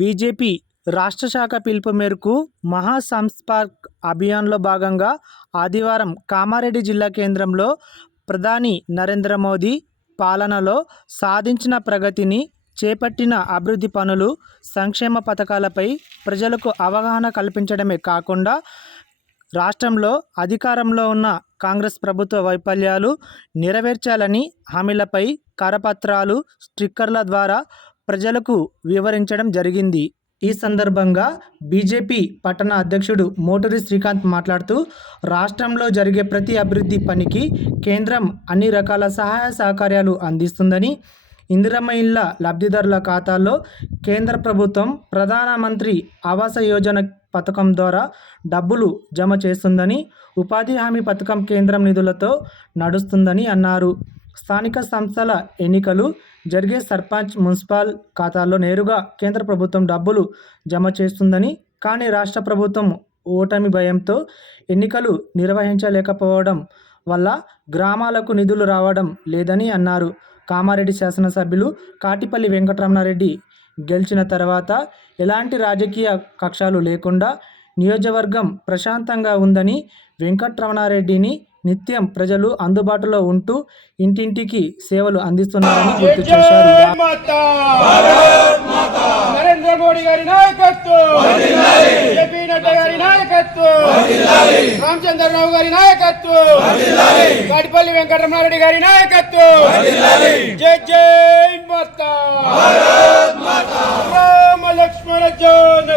BJP రాష్ట్ర శాఖ పిలుపు మేరకు మహా సంపర్క్ అభియాన్లో భాగంగా ఆదివారం కామారెడ్డి జిల్లా కేంద్రంలో ప్రధాని నరేంద్ర మోదీ పాలనలో సాధించిన ప్రగతిని, చేపట్టిన అభివృద్ధి పనులు, సంక్షేమ పథకాలపై ప్రజలకు అవగాహన కల్పించడమే కాకుండా రాష్ట్రంలో అధికారంలో ఉన్న కాంగ్రెస్ ప్రభుత్వ వైఫల్యాలు, నెరవేర్చాలని హామీలపై కరపత్రాలు, స్టిక్కర్ల ద్వారా ప్రజలకు వివరించడం జరిగింది. ఈ సందర్భంగా బీజేపీ పట్టణ అధ్యక్షుడు మోటూరి శ్రీకాంత్ మాట్లాడుతూ, రాష్ట్రంలో జరిగే ప్రతి అభివృద్ధి పనికి కేంద్రం అన్ని రకాల సహాయ సహకార్యాలు అందిస్తుందని, ఇందిరమ్మ ఇళ్ల లబ్ధిదారుల ఖాతాల్లో కేంద్ర ప్రభుత్వం ప్రధానమంత్రి ఆవాస యోజన పథకం ద్వారా డబ్బులు జమ చేస్తుందని, ఉపాధి హామీ పథకం కేంద్రం నిధులతో నడుస్తుందని అన్నారు. స్థానిక సంస్థల ఎన్నికలు జరిగే సర్పంచ్, మున్సిపల్ ఖాతాల్లో నేరుగా కేంద్ర ప్రభుత్వం డబ్బులు జమ చేస్తుందని, కానీ రాష్ట్ర ప్రభుత్వం ఓటమి భయంతో ఎన్నికలు నిర్వహించలేకపోవడం వల్ల గ్రామాలకు నిధులు రావడం లేదని అన్నారు. కామారెడ్డి శాసనసభ్యులు కాటిపల్లి వెంకటరమణారెడ్డి గెలిచిన తర్వాత ఎలాంటి రాజకీయ కక్షలు లేకుండా నియోజకవర్గం ప్రశాంతంగా ఉందని, వెంకటరమణారెడ్డిని నిత్యం ప్రజలు అందుబాటులో ఉంటూ ఇంటింటికి సేవలు అందిస్తున్నారని గుర్తు చేశారు. నరేంద్ర మోడీ గారి నాయకత్వం, జేపీ నడ్డా గారి నాయకత్వం, రామచంద్రరావు గారి నాయకత్వం, కాటిపల్లి వెంకటరమణారెడ్డి గారి నాయకత్వం. జై జై మాతా, రామ లక్ష్మణ జోన్